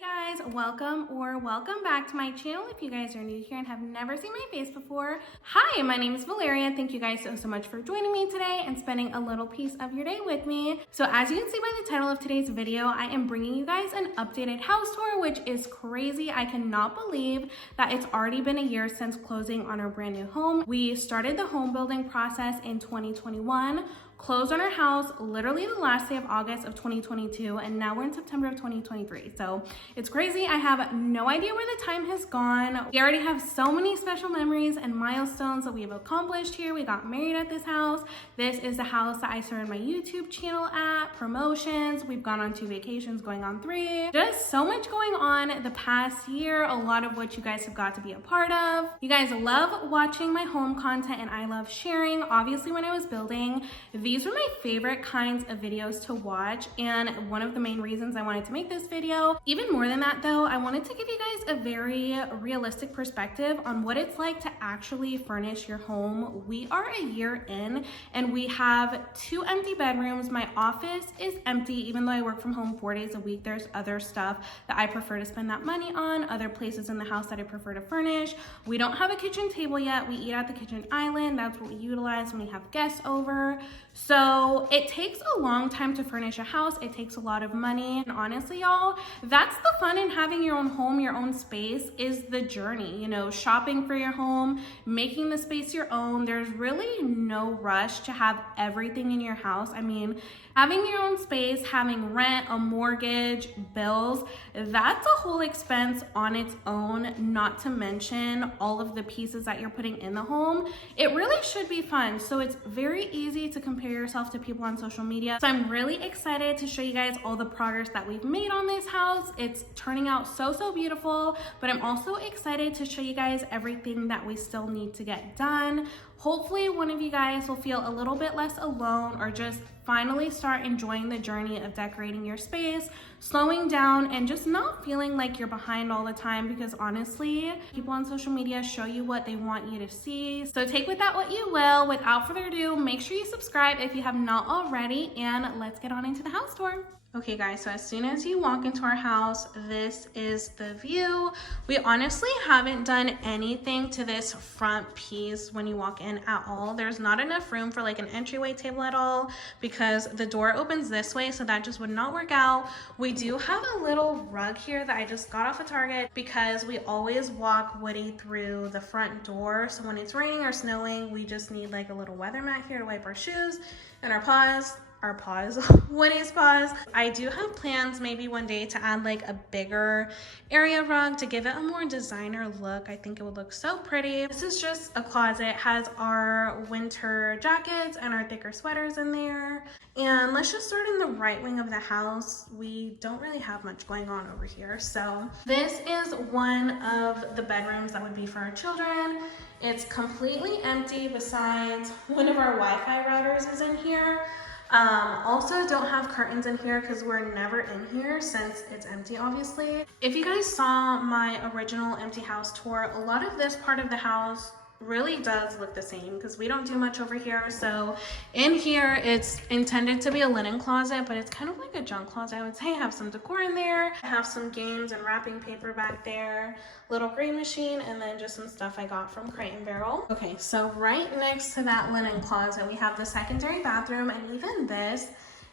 Guys, welcome back to my channel. If you guys are new here and have never seen my face before, hi, my name is Valeria. Thank you guys so much for joining me today and spending a little piece of your day with me. So as you can see by the title of today's video, I am bringing you guys an updated house tour, which is crazy. I cannot believe that it's already been a year since closing on our brand new home. We started the home building process in 2021, closed on our house literally the last day of August of 2022, and now we're in September of 2023. So it's crazy. I have no idea where the time has gone. We already have so many special memories and milestones that we've accomplished here. We got married at this house. This is the house that I started my YouTube channel at, promotions. We've gone on 2 vacations, going on 3. Just so much going on the past year, a lot of which you guys have got to be a part of. You guys love watching my home content and I love sharing. Obviously, when I was building, these were my favorite kinds of videos to watch, and one of the main reasons I wanted to make this video. Even more than that though, I wanted to give you guys a very realistic perspective on what it's like to actually furnish your home. We are a year in and we have 2 empty bedrooms. My office is empty, even though I work from home 4 days a week. There's other stuff that I prefer to spend that money on, other places in the house that I prefer to furnish. We don't have a kitchen table yet. We eat at the kitchen island. That's what we utilize when we have guests over. So it takes a long time to furnish a house. It takes a lot of money. And honestly, y'all, that's the fun in having your own home, your own space, is the journey. You know, shopping for your home, making the space your own. There's really no rush to have everything in your house. I mean, having your own space, having rent, a mortgage, bills, that's a whole expense on its own, not to mention all of the pieces that you're putting in the home. It really should be fun. So it's very easy to compare yourself to people on social media. So I'm really excited to show you guys all the progress that we've made on this house. It's turning out so beautiful, but I'm also excited to show you guys everything that we still need to get done. Hopefully one of you guys will feel a little bit less alone, or just finally start enjoying the journey of decorating your space, slowing down, and just not feeling like you're behind all the time, because honestly, people on social media show you what they want you to see. So take with that what you will. Without further ado, make sure you subscribe if you have not already, and let's get on into the house tour. Okay guys, so as soon as you walk into our house, this is the view. We honestly haven't done anything to this front piece when you walk in at all. There's not enough room for like an entryway table at all, because the door opens this way, so that just would not work out. We do have a little rug here that I just got off of Target, because we always walk Woody through the front door. So when it's raining or snowing, we just need like a little weather mat here to wipe our shoes and our paws. Woody's paws. I do have plans maybe one day to add like a bigger area rug to give it a more designer look. I think it would look so pretty. This is just a closet. It has our winter jackets and our thicker sweaters in there. And let's just start in the right wing of the house. We don't really have much going on over here. So this is one of the bedrooms that would be for our children. It's completely empty besides one of our Wi-Fi routers is in here. Also don't have curtains in here because we're never in here since it's empty, obviously. If you guys saw my original empty house tour, a lot of this part of the house really does look the same because we don't do much over here. So in here, it's intended to be a linen closet, but it's kind of like a junk closet, I would say. I have some decor in there. I have some games and wrapping paper back there, little green machine, and then just some stuff I got from Crate and Barrel. Okay, so right next to that linen closet, we have the secondary bathroom, and even this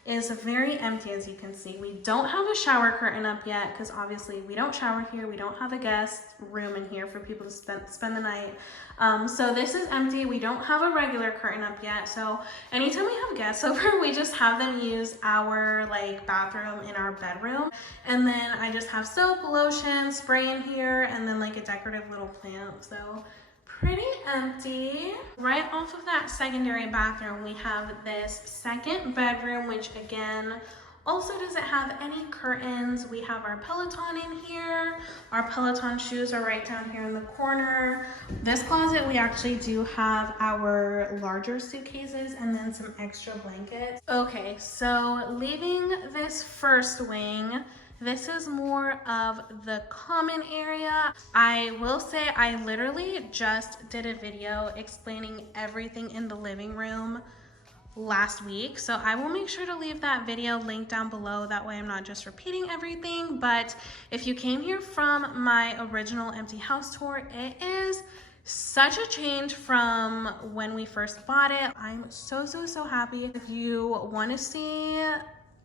is very empty, as you can see. We don't have a shower curtain up yet because obviously we don't shower here. We don't have a guest room in here for people to spend the night. So this is empty. We don't have a regular curtain up yet. So anytime we have guests over, we just have them use our like bathroom in our bedroom. And then I just have soap, lotion, spray in here, and then like a decorative little plant. So pretty empty. Right off of that secondary bathroom, we have this second bedroom, which again also doesn't have any curtains. We have our Peloton in here. Our Peloton shoes are right down here in the corner. This closet, we actually do have our larger suitcases and then some extra blankets. Okay, so leaving this first wing, this is more of the common area. I will say I literally just did a video explaining everything in the living room last week. So I will make sure to leave that video linked down below. That way I'm not just repeating everything. But if you came here from my original empty house tour, it is such a change from when we first bought it. I'm so happy. If you want to see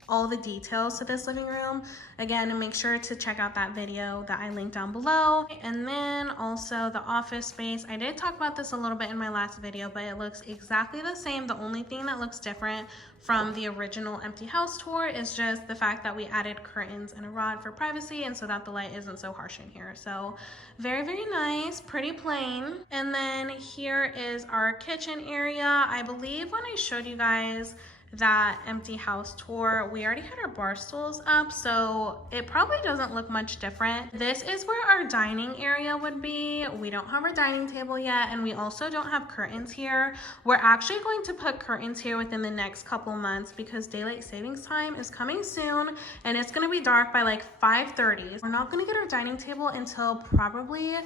all the details to this living room, again, make sure to check out that video that I linked down below. And then also the office space, I did talk about this a little bit in my last video, but it looks exactly the same. The only thing that looks different from the original empty house tour is just the fact that we added curtains and a rod for privacy, and so that the light isn't so harsh in here. So very nice, pretty plain. And then here is our kitchen area. I believe when I showed you guys that empty house tour, we already had our bar stools up, so it probably doesn't look much different. This is where our dining area would be. We don't have our dining table yet, and we also don't have curtains here. We're actually going to put curtains here within the next couple months because daylight savings time is coming soon, and it's gonna be dark by like 5:30. We're not gonna get our dining table until probably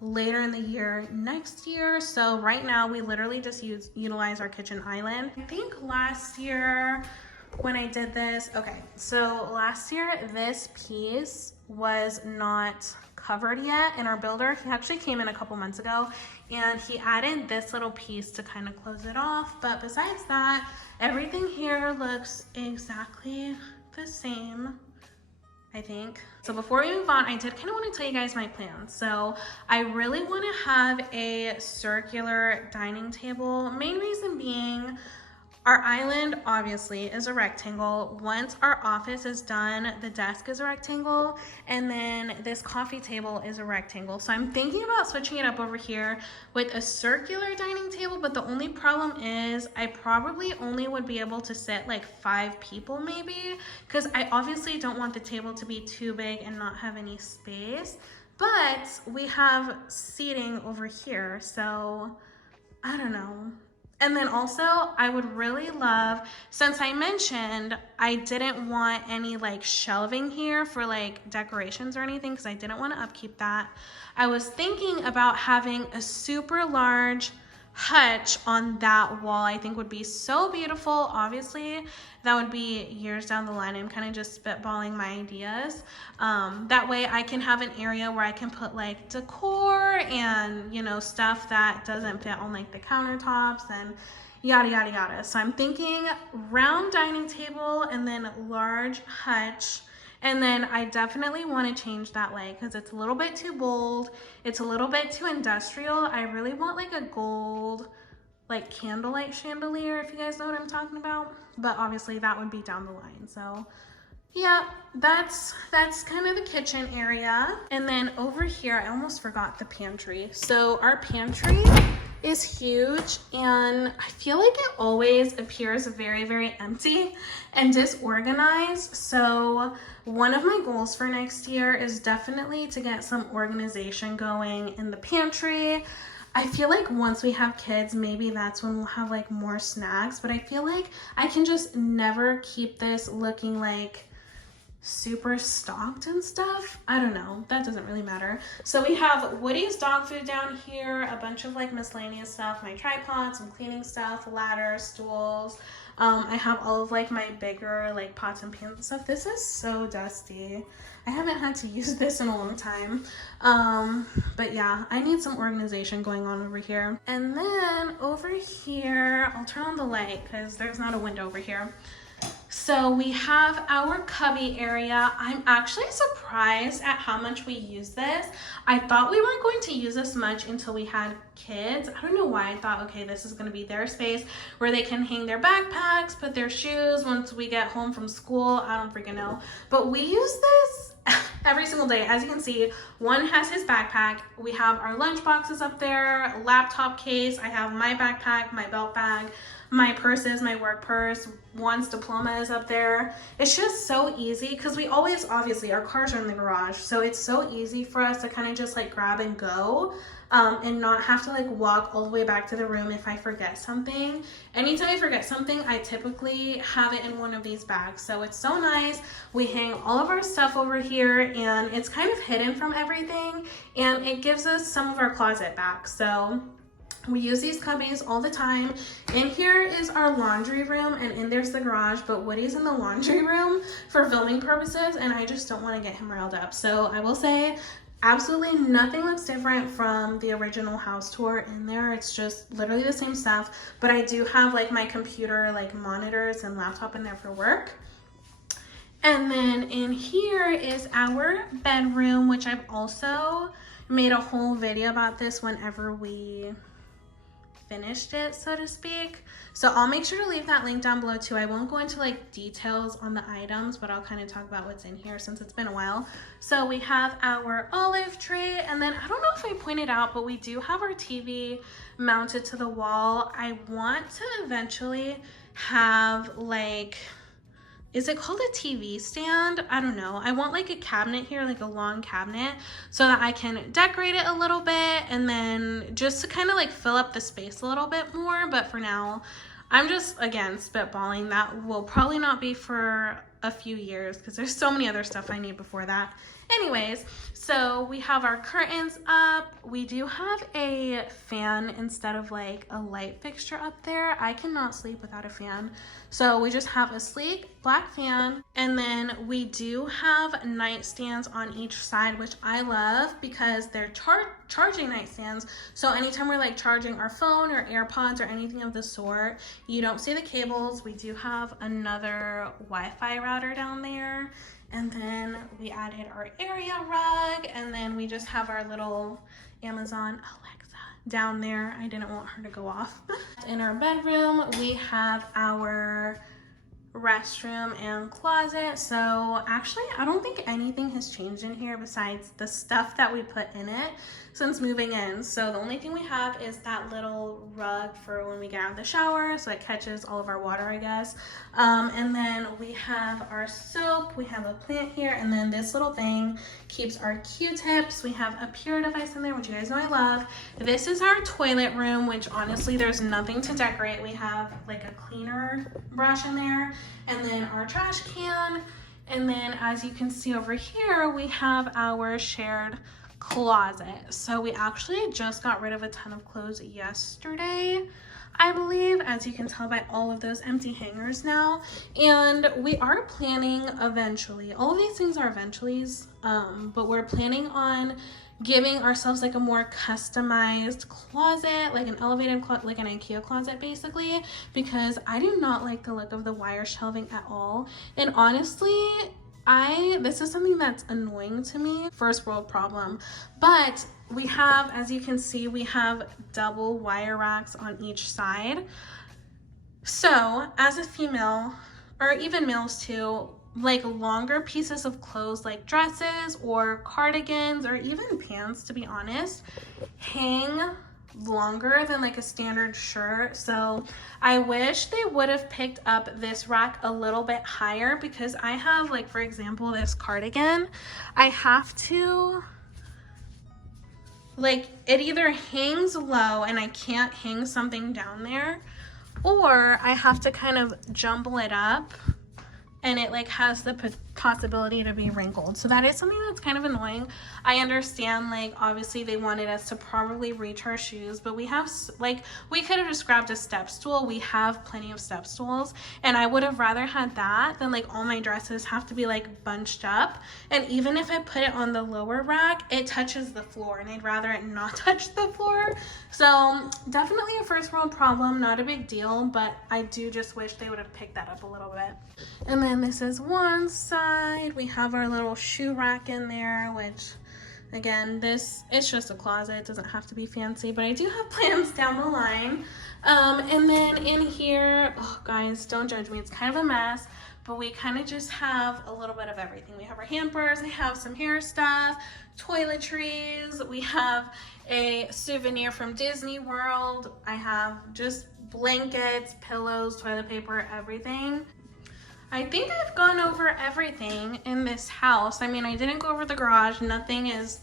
later in the year next year. So right now we literally just utilize our kitchen island. I think last year when I did this, okay, so last year this piece was not covered yet in our builder. He actually came in a couple months ago and he added this little piece to kind of close it off. But besides that, everything here looks exactly the same, I think. So before we move on, I did kind of want to tell you guys my plans. So I really want to have a circular dining table. Main reason being, our island obviously is a rectangle. Once our office is done, the desk is a rectangle, and then this coffee table is a rectangle. So I'm thinking about switching it up over here with a circular dining table, but the only problem is I probably only would be able to sit like 5 people maybe, because I obviously don't want the table to be too big and not have any space. But we have seating over here, so I don't know. And then also, I would really love, since I mentioned I didn't want any like shelving here for like decorations or anything, because I didn't want to upkeep that, I was thinking about having a super large hutch on that wall. I think would be so beautiful. Obviously, that would be years down the line. I'm kind of just spitballing my ideas. That way I can have an area where I can put like decor and, you know, stuff that doesn't fit on like the countertops and yada. So I'm thinking round dining table and then large hutch. And then I definitely want to change that light because it's a little bit too bold. It's a little bit too industrial. I really want like a gold, like candlelight chandelier, if you guys know what I'm talking about. But obviously that would be down the line. So yeah, that's kind of the kitchen area. And then over here, I almost forgot the pantry. So our pantry is huge, and I feel like it always appears very empty and disorganized. So one of my goals for next year is definitely to get some organization going in the pantry. I feel like once we have kids, maybe that's when we'll have like more snacks, but I feel like I can just never keep this looking like super stocked and stuff. I don't know, that doesn't really matter. So we have Woody's dog food down here, a bunch of like miscellaneous stuff, my tripod, some cleaning stuff, ladders, stools. I have all of like my bigger like pots and pans and stuff. This is so dusty. I haven't had to use this in a long time. But yeah, I need some organization going on over here. And then over here, I'll turn on the light because there's not a window over here. So we have our cubby area. I'm actually surprised at how much we use this. I thought we weren't going to use this much until we had kids. I don't know why I thought, okay, this is going to be their space where they can hang their backpacks, put their shoes once we get home from school. I don't freaking know. But we use this every single day. As you can see, one has his backpack. We have our lunch boxes up there, laptop case. I have my backpack, my belt bag, my purses, my work purse, Juan's diploma is up there. It's just so easy because we always, obviously, our cars are in the garage. So it's so easy for us to kind of just like grab and go and not have to like walk all the way back to the room if I forget something. Anytime I forget something, I typically have it in one of these bags. So it's so nice. We hang all of our stuff over here and it's kind of hidden from everything and it gives us some of our closet back. So We use these cubbies all the time. In here is our laundry room, and in there's the garage, but Woody's in the laundry room for filming purposes, and I just don't want to get him riled up. So I will say absolutely nothing looks different from the original house tour in there. It's just literally the same stuff, but I do have like my computer, like monitors and laptop in there for work. And then in here is our bedroom, which I've also made a whole video about this whenever we finished it, so to speak. So I'll make sure to leave that link down below too. I won't go into like details on the items, but I'll kind of talk about what's in here since it's been a while. So we have our olive tray, and then I don't know if I pointed out, but we do have our TV mounted to the wall. I want to eventually have like, is it called a TV stand? I don't know. I want like a cabinet here, like a long cabinet, so that I can decorate it a little bit, and then just to kind of like fill up the space a little bit more. But for now, I'm just, again, spitballing. That will probably not be for a few years because there's so many other stuff I need before that. Anyways, so we have our curtains up. We do have a fan instead of like a light fixture up there. I cannot sleep without a fan. So we just have a sleek black fan, and then we do have nightstands on each side, which I love because they're charging nightstands. So anytime we're like charging our phone or AirPods or anything of the sort, you don't see the cables. We do have another Wi-Fi router down there. And then we added our area rug, and then we just have our little Amazon Alexa down there. I didn't want her to go off. In our bedroom, we have our restroom and closet. So actually, I don't think anything has changed in here besides the stuff that we put in it since moving in. So the only thing we have is that little rug for when we get out of the shower, so it catches all of our water, I guess. And then we have our soap, we have a plant here, and then this little thing keeps our Q-tips. We have a Pure device in there, which you guys know I love. This is our toilet room, which honestly, there's nothing to decorate. We have like a cleaner brush in there, and then our trash can. And then as you can see over here, we have our shared closet. So we actually just got rid of a ton of clothes yesterday, I believe, as you can tell by all of those empty hangers now. And we are planning eventually, all of these things are eventuallys, but we're planning on giving ourselves like a more customized closet, like an elevated closet, like an IKEA closet basically, because I do not like the look of the wire shelving at all. And honestly, this is something that's annoying to me, first world problem. But we have, as you can see, we have double wire racks on each side. So as a female, or even males too, like longer pieces of clothes like dresses or cardigans or even pants, to be honest, hang longer than like a standard shirt. So I wish they would have picked up this rack a little bit higher, because I have, like, for example, this cardigan, I have to, like, it either hangs low and I can't hang something down there, or I have to kind of jumble it up and it like has the possibility to be wrinkled. So that is something that's kind of annoying. I understand, like, obviously they wanted us to probably reach our shoes, but we have, like, we could have just grabbed a step stool. We have plenty of step stools, and I would have rather had that than like all my dresses have to be like bunched up. And even if I put it on the lower rack, it touches the floor, and I'd rather it not touch the floor. So definitely a first world problem, not a big deal, but I do just wish they would have picked that up a little bit. And then this is one side. We have our little shoe rack in there, which, again, it's just a closet. It doesn't have to be fancy, but I do have plans down the line. And then in here, oh guys, don't judge me, it's kind of a mess, but we kind of just have a little bit of everything. We have our hampers, I have some hair stuff, toiletries, we have a souvenir from Disney World, I have just blankets, pillows, toilet paper, everything. I think I've gone over everything in this house. I mean, I didn't go over the garage. Nothing is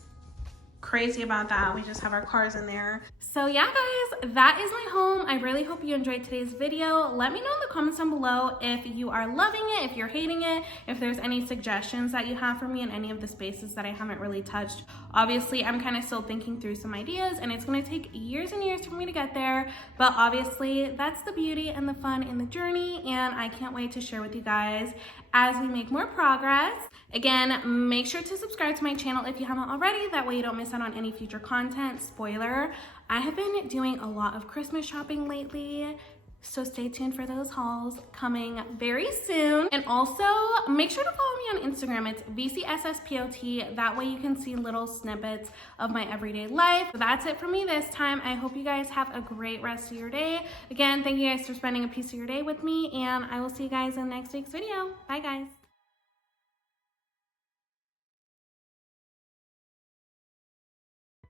crazy about that. We just have our cars in there. So yeah, guys, that is my home. I really hope you enjoyed today's video. Let me know in the comments down below if you are loving it, if you're hating it, if there's any suggestions that you have for me in any of the spaces that I haven't really touched Obviously, I'm kind of still thinking through some ideas, and it's gonna take years and years for me to get there, but obviously that's the beauty and the fun in the journey, and I can't wait to share with you guys as we make more progress. Again, make sure to subscribe to my channel if you haven't already, that way you don't miss out on any future content. Spoiler, I have been doing a lot of Christmas shopping lately, so stay tuned for those hauls coming very soon. And also make sure to follow me on Instagram. It's VCSSPOT. That way you can see little snippets of my everyday life. So that's it for me this time. I hope you guys have a great rest of your day. Again, thank you guys for spending a piece of your day with me, and I will see you guys in next week's video. Bye guys.